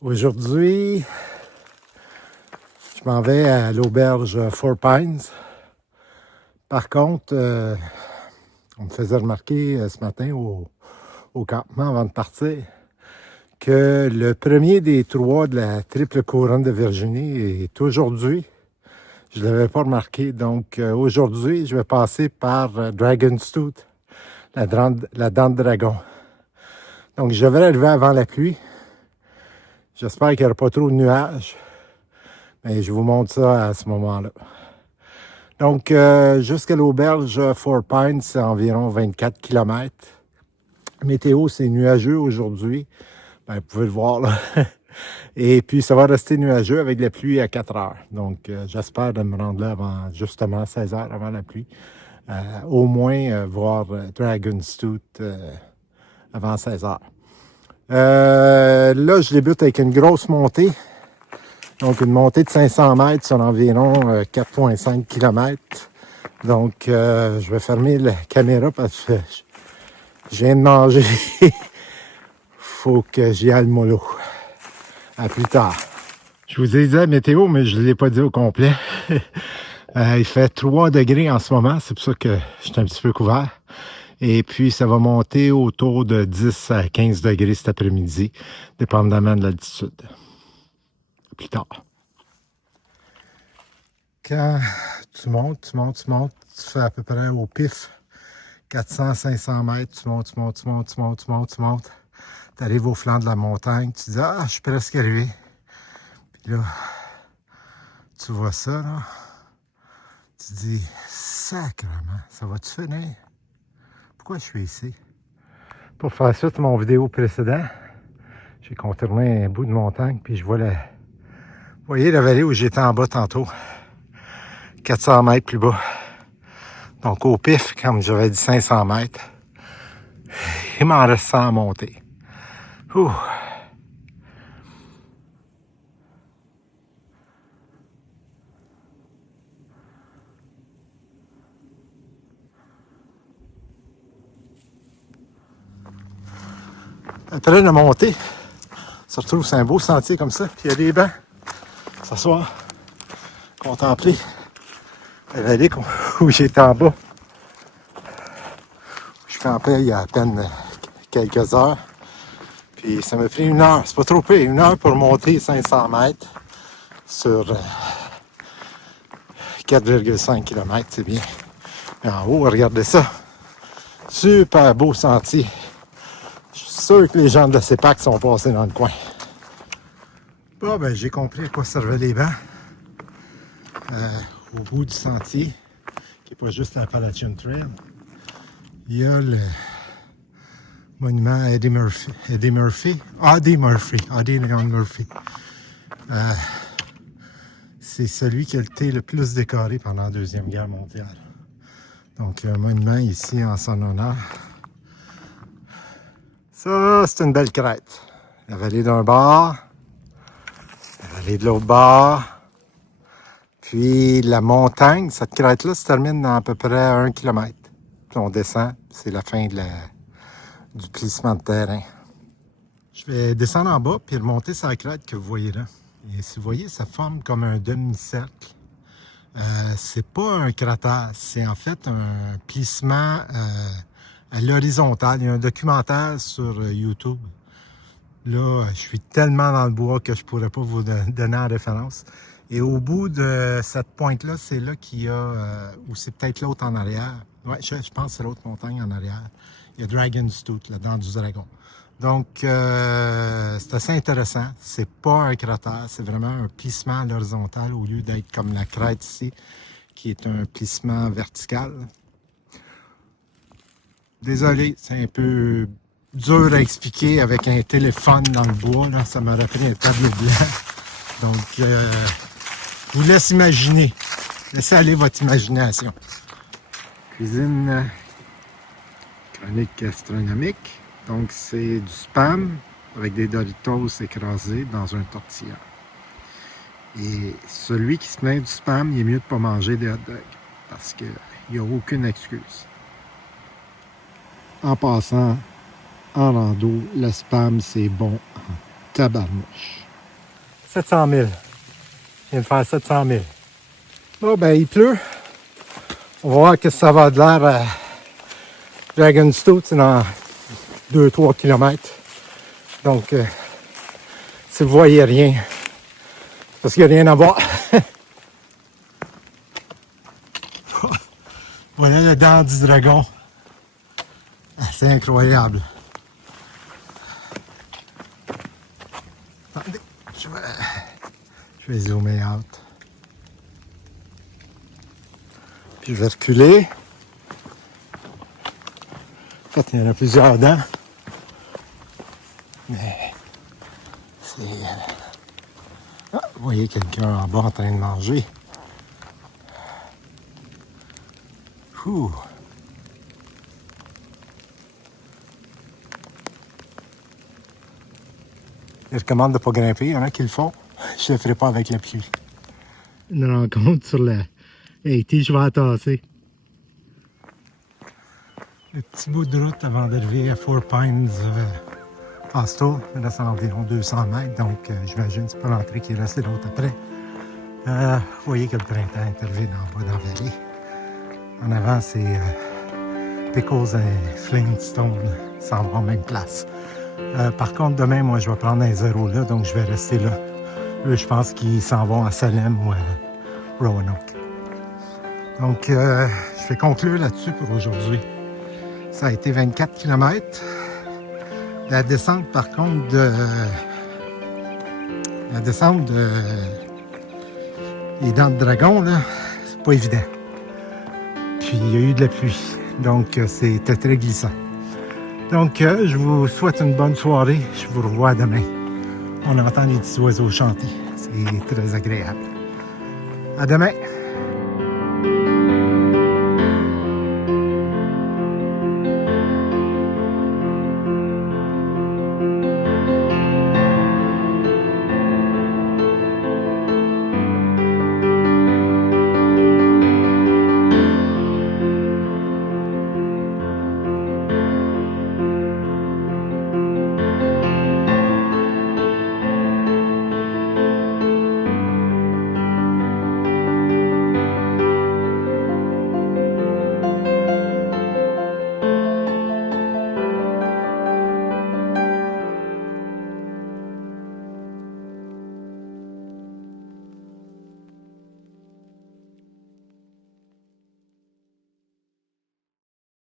Aujourd'hui, je m'en vais à l'auberge Four Pines. Par contre, on me faisait remarquer ce matin au campement avant de partir que le premier des trois de la triple couronne de Virginie est aujourd'hui. Je ne l'avais pas remarqué. Donc aujourd'hui, je vais passer par Dragon's Tooth, la dent de dragon. Donc je devrais arriver avant la pluie. J'espère qu'il n'y aura pas trop de nuages. Mais je vous montre ça à ce moment-là. Donc, jusqu'à l'auberge Four Pines, c'est environ 24 km. Météo, c'est nuageux aujourd'hui. Ben, vous pouvez le voir, là. Et puis, ça va rester nuageux avec la pluie à 4 heures. Donc, j'espère de me rendre là avant, justement, 16 heures avant la pluie. Au moins, voir Dragon's Tooth avant 16 heures. Là, je débute avec une grosse montée. Donc, une montée de 500 mètres sur environ 4,5 km. Donc, je vais fermer la caméra parce que je viens de manger. Faut que j'y aille mollo. À plus tard. Je vous ai dit la météo, mais je ne l'ai pas dit au complet. Il fait 3 degrés en ce moment. C'est pour ça que je suis un petit peu couvert. Et puis, ça va monter autour de 10 à 15 degrés cet après-midi, dépendamment de l'altitude. À plus tard. Quand tu montes, tu fais à peu près au pif 400-500 mètres, tu montes. Tu arrives au flanc de la montagne, tu dis « Ah, je suis presque arrivé. » Puis là, tu vois ça, là. Tu dis « Sacrement, ça va-tu finir? Pourquoi je suis ici? » Pour faire suite à mon vidéo précédent, j'ai contourné un bout de montagne, puis je vois la... Vous voyez la vallée où j'étais en bas tantôt? 400 mètres plus bas. Donc au pif, comme j'avais dit 500 mètres, il m'en reste 100 à monter. Ouh. Après la montée, on se retrouve sur un beau sentier comme ça, puis il y a des bancs. S'asseoir, contempler la vallée où j'étais en bas. Je campais il y a à peine quelques heures. Puis ça m'a pris 1 heure, c'est pas trop pire, 1 heure pour monter 500 mètres sur 4,5 km, c'est bien. Et en haut, regardez ça. Super beau sentier. Je suis sûr que les gens de la CEPAC sont passés dans le coin. Bon, ben j'ai compris à quoi servaient les bancs. Au bout du sentier, qui n'est pas juste la Appalachian Trail, il y a le monument à Addie Young Murphy. C'est celui qui a été le plus décoré pendant la Deuxième Guerre mondiale. Donc, il y a un monument ici en son honneur. Ça, c'est une belle crête. La vallée d'un bord, la vallée de l'autre bord. Puis la montagne, cette crête-là se termine dans à peu près 1 km. Puis on descend, c'est la fin du plissement de terrain. Je vais descendre en bas puis remonter sur la crête que vous voyez là. Et si vous voyez, ça forme comme un demi-cercle. C'est pas un cratère, c'est en fait un plissement à l'horizontale. Il y a un documentaire sur YouTube. Là, je suis tellement dans le bois que je pourrais pas vous donner en référence. Et au bout de cette pointe-là, c'est là qu'il y a, ou c'est peut-être l'autre en arrière. Ouais, je pense que c'est l'autre montagne en arrière. Il y a Dragon's Tooth, la dent du dragon. Donc, c'est assez intéressant. C'est pas un cratère, c'est vraiment un plissement à l'horizontale au lieu d'être comme la crête ici, qui est un plissement vertical. Désolé, c'est un peu dur à expliquer avec un téléphone dans le bois. Là. Ça m'aurait pris un tableau blanc. Donc, je vous laisse imaginer. Laissez aller votre imagination. Cuisine chronique gastronomique. Donc, c'est du spam avec des Doritos écrasés dans un tortilla. Et celui qui se plaint du spam, il est mieux de ne pas manger des hot dogs parce qu'il n'y a aucune excuse. En passant, en rando, le spam, c'est bon en tabarnouche. 700 000. Il vient de faire 700 000. Bon, ben, il pleut. On va voir ce que ça va de l'air à Dragonstone, c'est dans 2-3 km. Donc, si vous voyez rien, parce qu'il n'y a rien à voir. Voilà le dent du dragon. C'est incroyable. Attendez, je vais zoomer out. Puis je vais reculer. En fait, il y en a plusieurs dents. Mais c'est... Ah, vous voyez quelqu'un en bas en train de manger. Ouh. Je recommande de ne pas grimper. Il y en a qui le font. Je ne le ferai pas avec la pluie. Une rencontre sur la 80, je vais entasser. Le petit bout de route avant d'arriver à Four Pines Hostel. Là, c'est environ 200 mètres. Donc, j'imagine que c'est pas l'entrée qui est restée l'autre après. Vous voyez que le printemps est arrivé dans la vallée. En avant, c'est Pickles et Flintstone. Ça va en même place. Par contre, demain, moi, je vais prendre un zéro là, donc je vais rester là. Eux, je pense qu'ils s'en vont à Salem ou à Roanoke. Donc, je vais conclure là-dessus pour aujourd'hui. Ça a été 24 km. La descente, par contre, les dents de dragon, là, c'est pas évident. Puis, il y a eu de la pluie, donc c'était très glissant. Donc, je vous souhaite une bonne soirée. Je vous revois demain. On entend les petits oiseaux chanter. C'est très agréable. À demain!